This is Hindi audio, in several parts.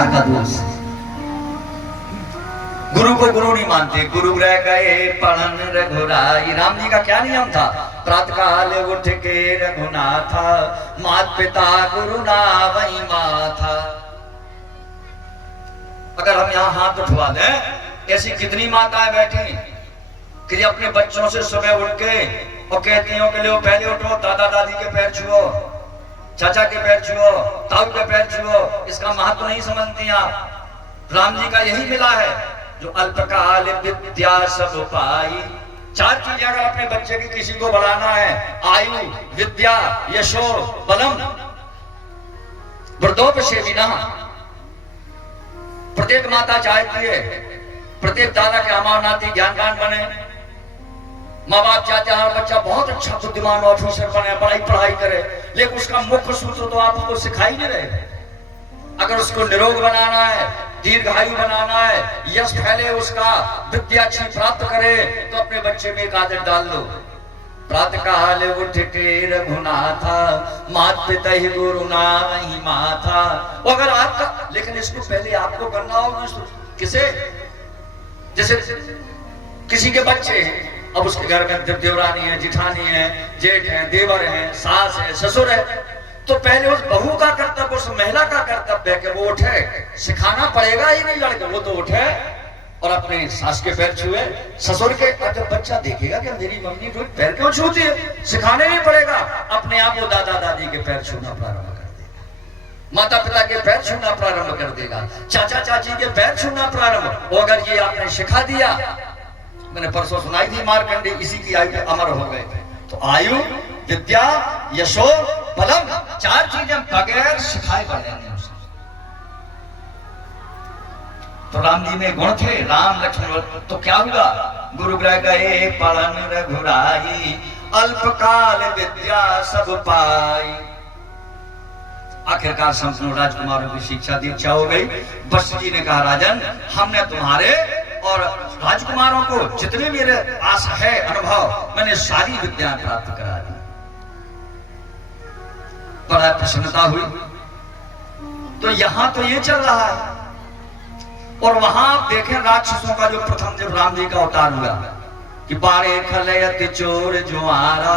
संस्कार का दोष। गुरु को गुरु नहीं मानते, गुरु रह गए पढ़न रघुराई। राम जी का क्या नियम था? प्रातः काल उठ के रघुनाथा, मात पिता गुरु ना वही माथा। अगर हम यहाँ हाथ उठवा दें, ऐसी कितनी माताएं बैठी कि अपने बच्चों से सुबह उठ के और कहती हो कि लो पहले उठो, दादा दादी के पैर छुओ, चाचा के पैर छुओ, ताऊ के पैर छुओ। इसका महत्व नहीं समझती आप। राम जी का यही मिला है जो अल्पकाल विद्या सब पाई। चार चीजें अगर अपने बच्चे की किसी को बढ़ाना है, आयु, विद्या, यशो, बलम, वृद्धोपसेविना। प्रत्येक माता चाहती है प्रत्येक दादा के अमानाती ज्ञानवान बने। माँ बाप चाहते हैं बच्चा बहुत अच्छा बुद्धिमान ऑफिसर बने, पढ़ाई करे, लेकिन उसका मुख्य सूत्र तो आपको सिखाई नहीं रहे। अगर उसको निरोग बनाना है, दीर्घायु बनाना है, यश फैले उसका, विद्या अच्छी प्राप्त करे, तो अपने बच्चे में एक आदत डाल दो। प्रातः काल उठ के रघुनाथा, मात पिता ही गुरु ना वही माथा। अगर आपका, लेकिन इसको पहले आपको करना होगा। किसे? जैसे किसी के बच्चे, अब उसके घर में देवरानी है, जिठानी है, जेठ है, देवर है, सास है, ससुर है, तो पहले उस बहू का कर्तव्य, उस महिला का कर्तव्य है कि वो उठे। सिखाना पड़ेगा ही नहीं लड़के, वो तो उठे और अपने सास के पैर छुए, ससुर के। जब बच्चा देखेगा कि मेरी मम्मी रोज पैर क्यों छूती है, सिखाने नहीं पड़ेगा, अपने आप वो दादा दादी के पैर छूना प्रारंभ कर देगा, माता पिता के पैर छूना प्रारंभ कर देगा, चाचा चाची के पैर छूना प्रारंभ। और अगर ये आपने सिखा दिया, मैंने परसों सुनाई थी मार्कंडे इसी की आयु पे अमर हो गए थे। तो आयु, विद्या, यशो, बलम, चार चीजें बगैर सिखाए बढ़ेंगे। तो राम जी में गुण थे, राम लक्ष्मण। तो क्या हुआ? गुरु रह गए पढ़न रघुराई, अल्पकाल विद्या सब पाई। आखिरकार संपूर्ण राजकुमारों की शिक्षा दीक्षा हो गई। वशिष्ठ जी ने कहा, राजन, हमने तुम्हारे और राजकुमारों को जितने मेरे पास है अनुभव, मैंने सारी विद्या प्राप्त करा दी। बड़ा प्रसन्नता हुई। तो यहां तो ये चल रहा है, और वहां आप देखें राक्षसों का जो प्रथम जब राम जी का अवतार हुआ कि बारे खलयत चोर जुआरा,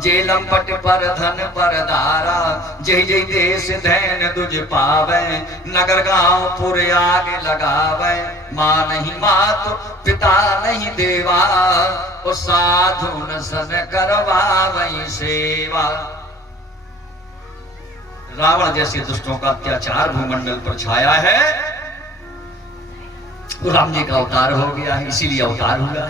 जेलम पट पर धन पर दारा, जय जय देश धैन तुझ पावे, नगर गांव पुर आग लगावे, माँ नहीं मात पिता नहीं देवा, ओ साधु न सन करवा वही सेवा। रावण जैसे दुष्टों का अत्याचार भूमंडल पर छाया है, राम जी का अवतार हो गया है, इसीलिए अवतार हुआ।